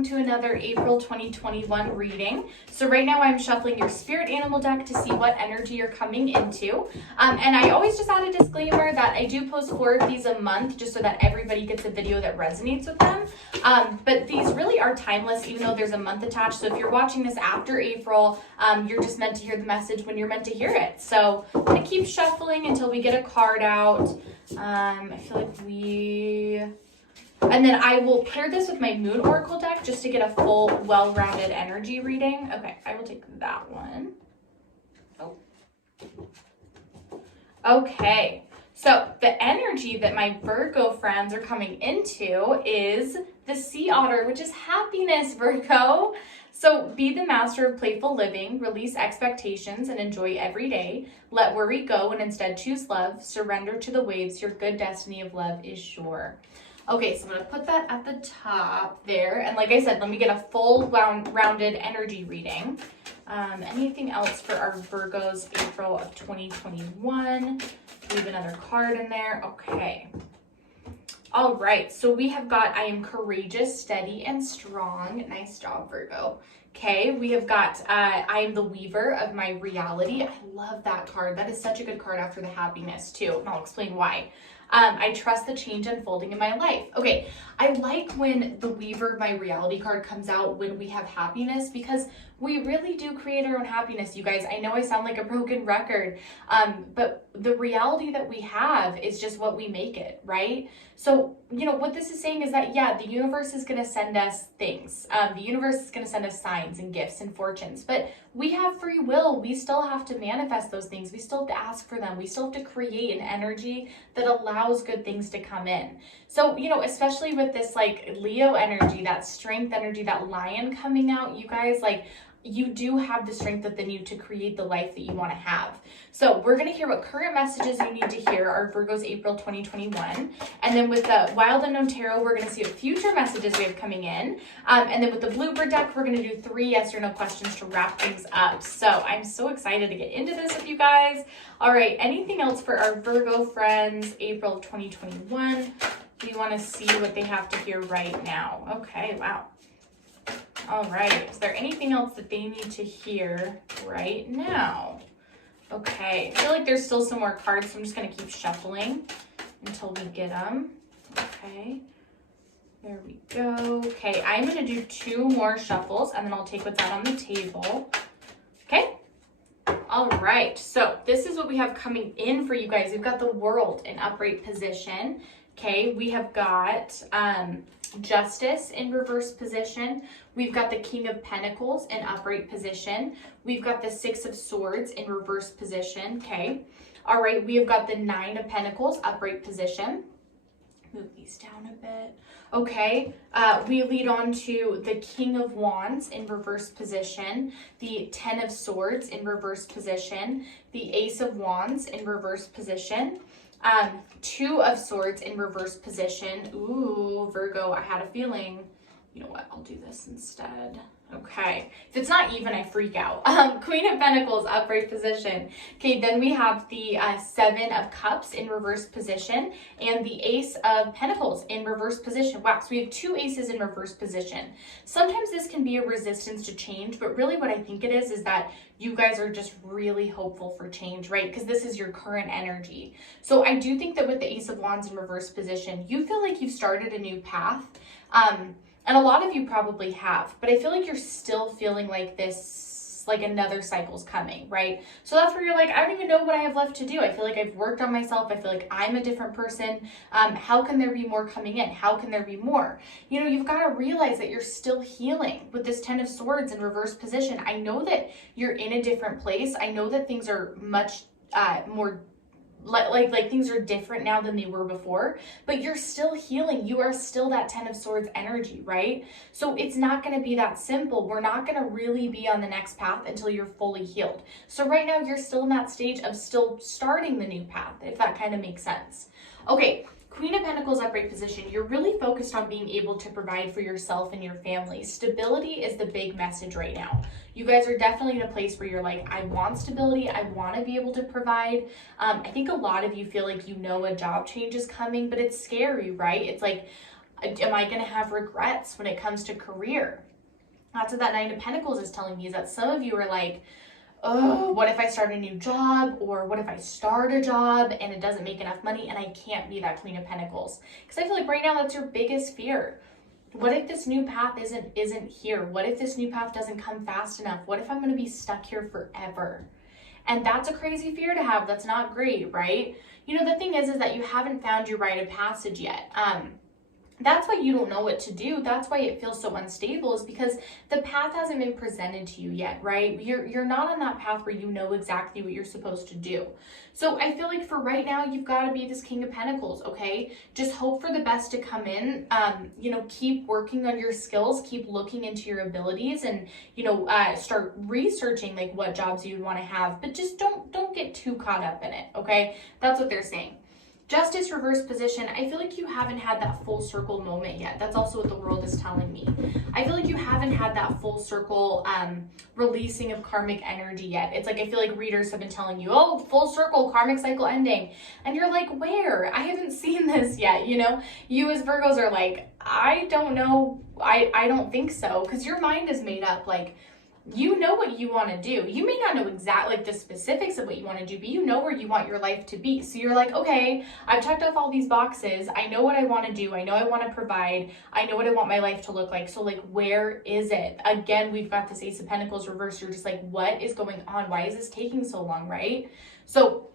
welcome to another April 2021 reading. So right now I'm shuffling your spirit animal deck to see what energy you're coming into. And I always just add a disclaimer that I do post 4 of these a month just so that everybody gets a video that resonates with them. But these really are timeless, even though there's a month attached. So if you're watching this after April, you're just meant to hear the message when you're meant to hear it. So I'm gonna keep shuffling until we get a card out. I feel like and then I will pair this with my Moon Oracle deck just to get a full, well-rounded energy reading. Okay, I will take that one. Oh. Okay, so the energy that my Virgo friends are coming into is the Sea Otter, which is happiness, Virgo. So be the master of playful living, release expectations, and enjoy every day. Let worry go and instead choose love. Surrender to the waves. Your good destiny of love is sure. Okay, so I'm going to put that at the top there. And like I said, let me get a full rounded energy reading. Anything else for our Virgos April of 2021? Leave another card in there. Okay. All right, so we have got, I am courageous, steady, and strong. Nice job, Virgo. Okay, we have got, I am the weaver of my reality. I love that card. That is such a good card after the happiness, too, and I'll explain why. I trust the change unfolding in my life. Okay, I like when the Weaver of My Reality card comes out when we have happiness, because we really do create our own happiness, you guys. I know I sound like a broken record, but the reality that we have is just what we make it, right? So, you know, what this is saying is that, yeah, the universe is going to send us things. The universe is going to send us signs and gifts and fortunes, but we have free will. We still have to manifest those things. We still have to ask for them. We still have to create an energy that allows good things to come in. So, you know, especially with this like Leo energy, that strength energy, that lion coming out, you guys, like, you do have the strength within you to create the life that you want to have. So we're going to hear what current messages you need to hear are Virgo's April 2021. And then with the Wild Unknown Tarot, we're going to see what future messages we have coming in. And then with the Bluebird deck, we're going to do 3 yes or no questions to wrap things up. So I'm so excited to get into this with you guys. All right, anything else for our Virgo friends, April of 2021? We want to see what they have to hear right now. Okay, wow. All right, is there anything else that they need to hear right now? Okay, I feel like there's still some more cards, so I'm just going to keep shuffling until we get them. Okay, there we go. Okay, I'm going to do 2 more shuffles, and then I'll take what's out on the table. Okay, all right, so this is what we have coming in for you guys. We've got the World in upright position. Okay, we have got Justice in reverse position. We've got the King of Pentacles in upright position. We've got the 6 of Swords in reverse position. Okay. All right. We have got the 9 of Pentacles upright position. Move these down a bit. Okay. We lead on to the King of Wands in reverse position. The 10 of Swords in reverse position. The Ace of Wands in reverse position. 2 of Swords in reverse position. Ooh, Virgo, I had a feeling. You know what? I'll do this instead. Okay. If it's not even, I freak out. Queen of Pentacles, upright position. Okay, then we have the 7 of Cups in reverse position and the Ace of Pentacles in reverse position. Wow, so we have 2 aces in reverse position. Sometimes this can be a resistance to change, but really what I think it is that you guys are just really hopeful for change, right? Because this is your current energy. So I do think that with the Ace of Wands in reverse position, you feel like you've started a new path. And a lot of you probably have, but I feel like you're still feeling like this, like another cycle's coming, right? So that's where you're like, I don't even know what I have left to do. I feel like I've worked on myself. I feel like I'm a different person. How can there be more coming in? How can there be more? You know, you've got to realize that you're still healing with this 10 of Swords in reverse position. I know that you're in a different place. I know that things are much more like things are different now than they were before, but you're still healing. You are still that 10 of Swords energy, right? So it's not going to be that simple. We're not going to really be on the next path until you're fully healed. So right now you're still in that stage of still starting the new path, if that kind of makes sense. Okay, Queen of Pentacles upright position, you're really focused on being able to provide for yourself and your family. Stability is the big message right now. You guys are definitely in a place where you're like, I want stability. I want to be able to provide. I think a lot of you feel like you know a job change is coming, but it's scary, right? It's like, Am I going to have regrets when it comes to career? That's what that Nine of Pentacles is telling me, is that some of you are like, oh, what if I start a new job? Or what if I start a job and it doesn't make enough money and I can't be that Queen of Pentacles? Because I feel like right now that's your biggest fear. What if this new path isn't here? What if this new path doesn't come fast enough? What if I'm going to be stuck here forever? And that's a crazy fear to have. That's not great, right? You know, the thing is that you haven't found your rite of passage yet. That's why you don't know what to do. That's why it feels so unstable, is because the path hasn't been presented to you yet, right? You're not on that path where you know exactly what you're supposed to do. So I feel like for right now, you've got to be this King of Pentacles, okay? Just hope for the best to come in. You know, keep working on your skills, keep looking into your abilities, and, you know, start researching like what jobs you want to have, but just don't get too caught up in it, okay? That's what they're saying. Justice reverse position, I feel like you haven't had that full circle moment yet. That's also what the world is telling me. I feel like you haven't had that full circle releasing of karmic energy yet. It's like, I feel like readers have been telling you, oh, full circle, karmic cycle ending. And you're like, where? I haven't seen this yet, you know? You as Virgos are like, I don't know. I don't think so. Because your mind is made up. Like, you know what you want to do. You may not know exactly like the specifics of what you want to do, but you know where you want your life to be. So you're like, okay, I've checked off all these boxes. I know what I want to do. I know I want to provide. I know what I want my life to look like. So like, where is it? Again, we've got this Ace of Pentacles reversed. You're just like, what is going on? Why is this taking so long, right? So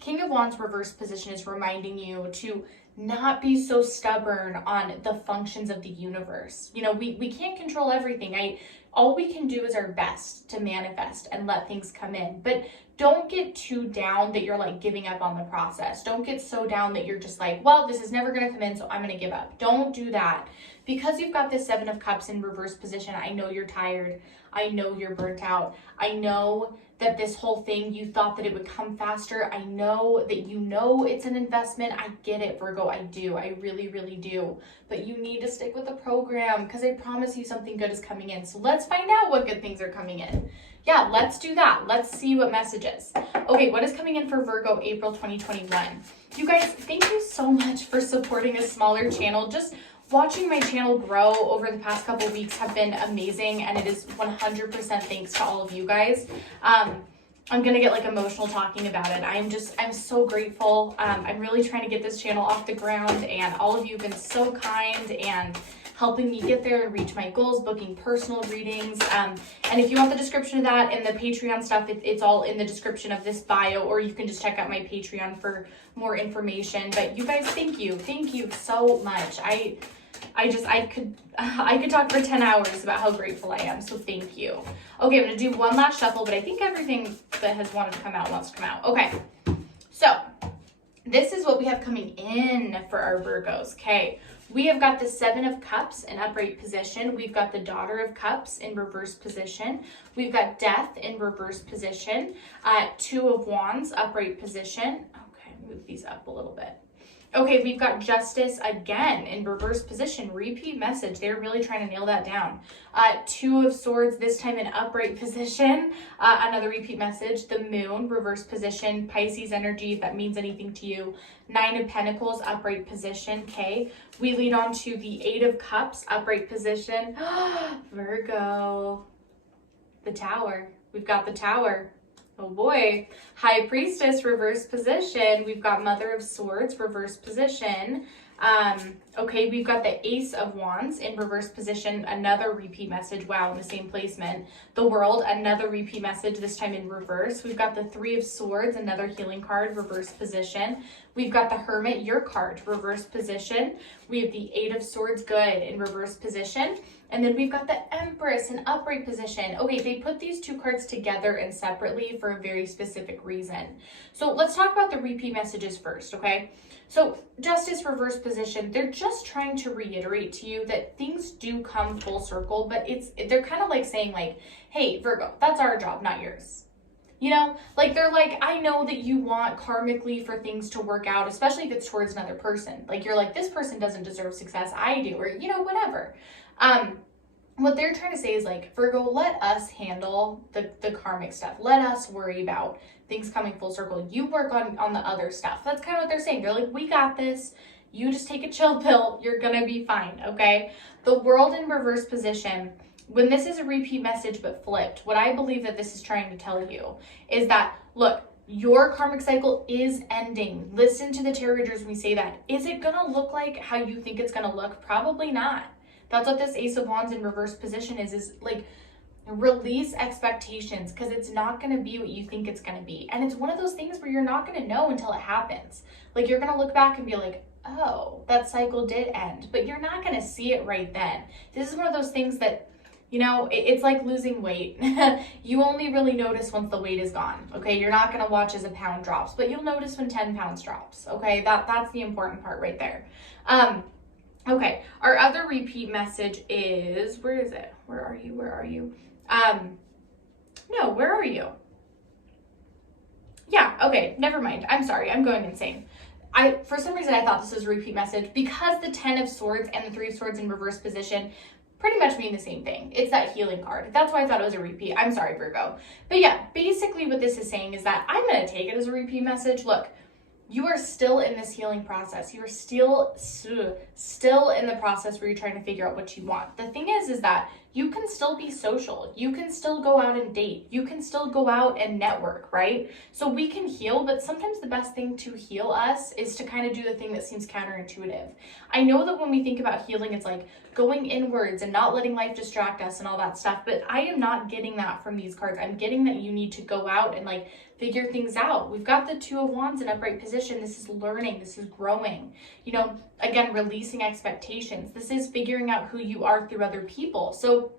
King of Wands reverse position is reminding you to not be so stubborn on the functions of the universe. You know, we can't control everything. All we can do is our best to manifest and let things come in. But don't get too down that you're like giving up on the process. Don't get so down that you're just like, well, this is never going to come in, so I'm going to give up. Don't do that. Because you've got this Seven of Cups in reverse position, I know you're tired. I know you're burnt out. I know that this whole thing, you thought that it would come faster. I know that you know it's an investment. I get it, Virgo. I do. I really, really do. But you need to stick with the program, because I promise you something good is coming in. So let's find out what good things are coming in. Yeah, let's do that. Let's see what messages. Okay, what is coming in for Virgo April 2021? You guys, thank you so much for supporting a smaller channel. Just watching my channel grow over the past couple weeks have been amazing, and it is 100% thanks to all of you guys. I'm gonna get like emotional talking about it. I'm so grateful. I'm really trying to get this channel off the ground, and all of you have been so kind and helping me get there and reach my goals, booking personal readings. And if you want the description of that and the Patreon stuff, it's all in the description of this bio, or you can just check out my Patreon for more information. But you guys, thank you so much. I could talk for 10 hours about how grateful I am, so thank you. Okay, I'm gonna do one last shuffle, but I think everything that has wanted to come out wants to come out. Okay, so this is what we have coming in for our Virgos, okay? We have got the Seven of Cups in upright position. We've got the Daughter of Cups in reverse position. We've got Death in reverse position. Two of Wands, upright position. Okay, move these up a little bit. Okay, we've got Justice again in reverse position. Repeat message. They're really trying to nail that down. Two of Swords, this time in upright position. Another repeat message. The Moon, reverse position. Pisces energy, if that means anything to you. Nine of Pentacles, upright position. Okay, we lead on to the Eight of Cups, upright position. Virgo. The Tower. We've got the Tower. Oh boy. High Priestess, reverse position. We've got Mother of Swords, reverse position. Okay, we've got the Ace of Wands in reverse position. Another repeat message. Wow, in the same placement. The World, another repeat message, this time in reverse. We've got the Three of Swords, another healing card, reverse position. We've got the Hermit, your card, reverse position. We have the Eight of Swords, good, in reverse position. And then we've got the Empress in upright position. Okay, they put these two cards together and separately for a very specific reason. So let's talk about the repeat messages first, okay? So Justice reverse position, they're just trying to reiterate to you that things do come full circle, but they're kind of like saying like, hey, Virgo, that's our job, not yours. You know, like they're like, I know that you want karmically for things to work out, especially if it's towards another person. Like you're like, this person doesn't deserve success, I do, or you know, whatever. What they're trying to say is like, Virgo, let us handle the karmic stuff. Let us worry about things coming full circle. You work on the other stuff. That's kind of what they're saying. They're like, we got this. You just take a chill pill. You're going to be fine, okay? The World in reverse position, when this is a repeat message but flipped, what I believe that this is trying to tell you is that, look, your karmic cycle is ending. Listen to the tarot readers when we say that. Is it going to look like how you think it's going to look? Probably not. That's what this Ace of Wands in reverse position is like, release expectations, because it's not going to be what you think it's going to be. And it's one of those things where you're not going to know until it happens. Like, you're going to look back and be like, oh, that cycle did end, but you're not going to see it right then. This is one of those things that, you know, it's like losing weight. You only really notice once the weight is gone, okay? You're not going to watch as a pound drops, but you'll notice when 10 pounds drops, okay? That's the important part right there. Okay, our other repeat message is, where is it? Where are you? Where are you? No, where are you? Yeah, okay, never mind. I'm sorry, I'm going insane. For some reason, I thought this was a repeat message because the 10 of Swords and the 3 of Swords in reverse position pretty much mean the same thing. It's that healing card. That's why I thought it was a repeat. I'm sorry, Virgo. But yeah, basically what this is saying is that I'm going to take it as a repeat message. Look, you are still in this healing process. You are still in the process where you're trying to figure out what you want. The thing is that you can still be social. You can still go out and date. You can still go out and network, right? So we can heal, but sometimes the best thing to heal us is to kind of do the thing that seems counterintuitive. I know that when we think about healing, it's like going inwards and not letting life distract us and all that stuff, but I am not getting that from these cards. I'm getting that you need to go out and like figure things out. We've got the 2 of Wands in upright position. This is learning. This is growing. You know, again, releasing expectations. This is figuring out who you are through other people. So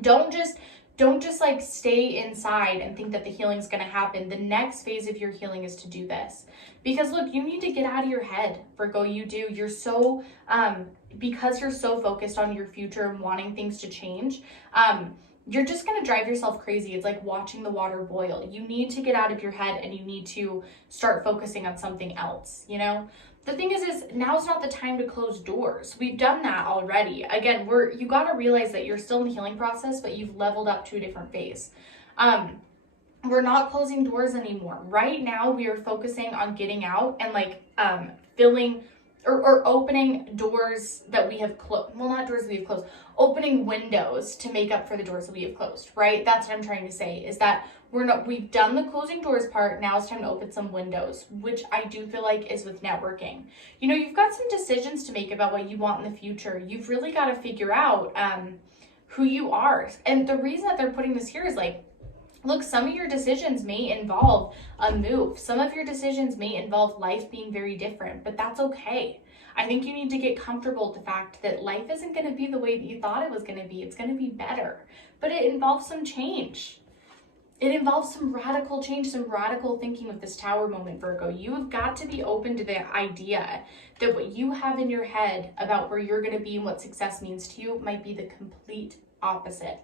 don't just like stay inside and think that the healing is going to happen. The next phase of your healing is to do this. Because look, you need to get out of your head, Virgo. You do. You're so, because you're so focused on your future and wanting things to change, you're just going to drive yourself crazy. It's like watching the water boil. You need to get out of your head and you need to start focusing on something else, you know? The thing is now's not the time to close doors. We've done that already. Again, you got to realize that you're still in the healing process, but you've leveled up to a different phase. We're not closing doors anymore. Right now, we are focusing on getting out and like filling or opening doors that we have closed. Well, not doors that we have closed. Opening windows to make up for the doors that we have closed, right? That's what I'm trying to say, is that we've done the closing doors part. Now it's time to open some windows, which I do feel like is with networking. You know, you've got some decisions to make about what you want in the future. You've really got to figure out who you are. And the reason that they're putting this here is like, look, some of your decisions may involve a move. Some of your decisions may involve life being very different, but that's okay. I think you need to get comfortable with the fact that life isn't going to be the way that you thought it was going to be. It's going to be better, but it involves some change. It involves some radical change, some radical thinking with this Tower moment, Virgo. You have got to be open to the idea that what you have in your head about where you're going to be and what success means to you might be the complete opposite.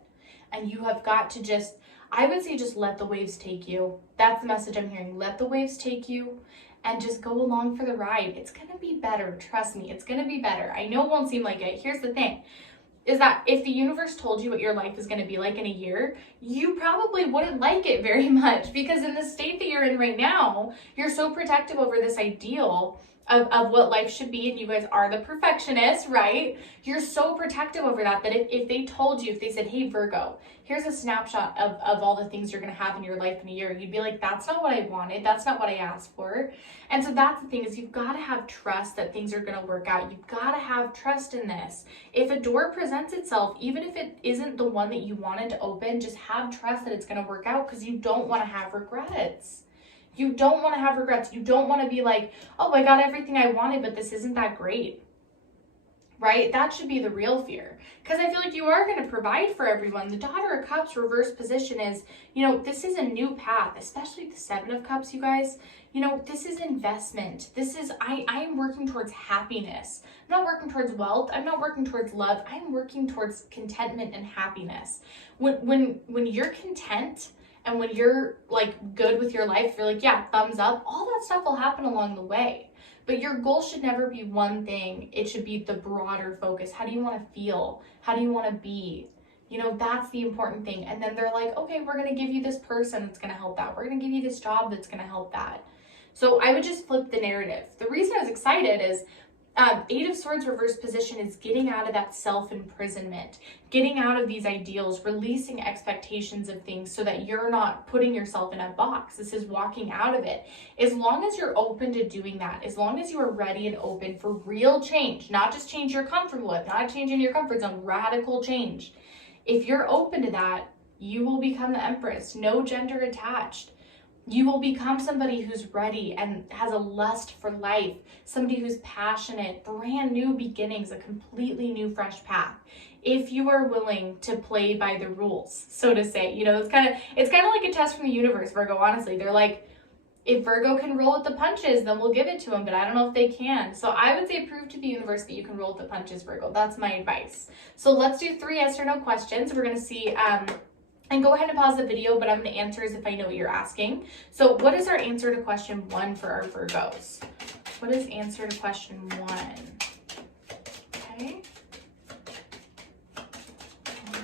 And you have got to just, I would say, just let the waves take you. That's the message I'm hearing. Let the waves take you and just go along for the ride. It's going to be better. Trust me, it's going to be better. I know it won't seem like it. Here's the thing. Is that if the universe told you what your life is going to be like in a year, you probably wouldn't like it very much, because in the state that you're in right now, you're so protective over this ideal of what life should be, and you guys are the perfectionists, right? You're so protective over that if they told you, if they said, hey, Virgo, here's a snapshot of all the things you're going to have in your life in a year, you'd be like, that's not what I wanted. That's not what I asked for. And so that's the thing, is you've got to have trust that things are going to work out. You've got to have trust in this. If a door presents itself, even if it isn't the one that you wanted to open, just have trust that it's going to work out, because you don't want to have regrets. You don't want to have regrets. You don't want to be like, oh, I got everything I wanted, but this isn't that great, right? That should be the real fear, because I feel like you are going to provide for everyone. The Daughter of Cups reverse position is, you know, this is a new path, especially the 7 of Cups, you guys. You know, this is investment. This is, I am working towards happiness. I'm not working towards wealth. I'm not working towards love. I'm working towards contentment and happiness. When you're content, and when you're like good with your life, you're like, yeah, thumbs up, all that stuff will happen along the way. But your goal should never be one thing. It should be the broader focus. How do you want to feel? How do you want to be? You know, that's the important thing. And then they're like, okay, we're going to give you this person that's going to help that. We're going to give you this job that's going to help that. So I would just flip the narrative. The reason I was excited is Eight of Swords reverse position is getting out of that self-imprisonment, getting out of these ideals, releasing expectations of things so that you're not putting yourself in a box. This is walking out of it. As long as you're open to doing that, as long as you are ready and open for real change, not just change you're comfortable with, not changing your comfort zone, radical change. If you're open to that, you will become the Empress, no gender attached. You will become somebody who's ready and has a lust for life, somebody who's passionate, brand new beginnings, a completely new, fresh path. If you are willing to play by the rules, so to say, you know, it's kind of like a test from the universe, Virgo, honestly. They're like, if Virgo can roll with the punches, then we'll give it to them, but I don't know if they can. So I would say prove to the universe that you can roll with the punches, Virgo. That's my advice. So let's do 3 yes or no questions. We're going to see, and go ahead and pause the video, but I'm going to answer as if I know what you're asking. So what is our answer to question 1 for our Virgos? What is answer to question 1? Okay. All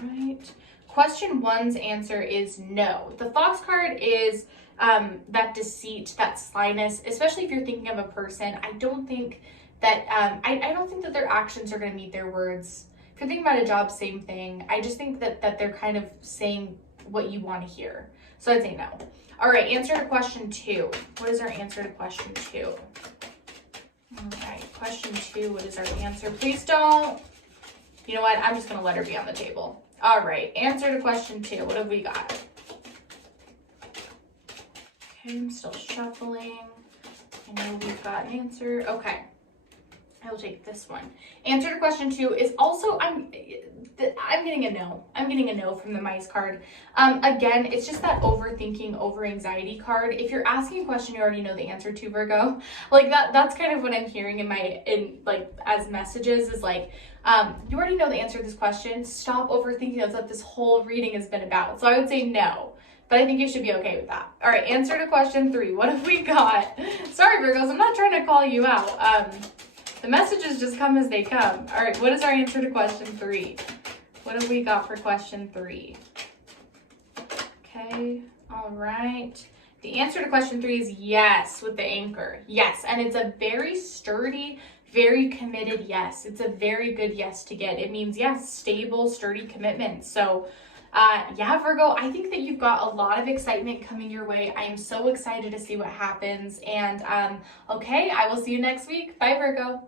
right. Question 1's answer is no. The Fox card is that deceit, that slyness, especially if you're thinking of a person. I don't think that, I don't think that their actions are going to meet their words. If you're thinking about a job, same thing. I just think that they're kind of saying what you want to hear. So I'd say no. All right, answer to question 2. What is our answer to question 2? All right, question 2, what is our answer? Please don't. You know what? I'm just going to let her be on the table. All right, answer to question 2. What have we got? Okay, I'm still shuffling. I know we've got an answer. Okay. I will take this one. Answer to question 2 is also, I'm getting a no. I'm getting a no from the mice card. Again, it's just that overthinking, over anxiety card. If you're asking a question you already know the answer to, Virgo, like that's kind of what I'm hearing in like as messages is like, you already know the answer to this question. Stop overthinking. That's what this whole reading has been about. So I would say no. But I think you should be okay with that. All right, answer to question 3. What have we got? Sorry, Virgos, I'm not trying to call you out. The messages just come as they come. All right, what is our answer to question 3? What have we got for question 3? Okay, all right. The answer to question 3 is yes with the anchor. Yes, and it's a very sturdy, very committed yes. It's a very good yes to get. It means, yes, stable, sturdy commitment. So, yeah, Virgo, I think that you've got a lot of excitement coming your way. I am so excited to see what happens. And, okay, I will see you next week. Bye, Virgo.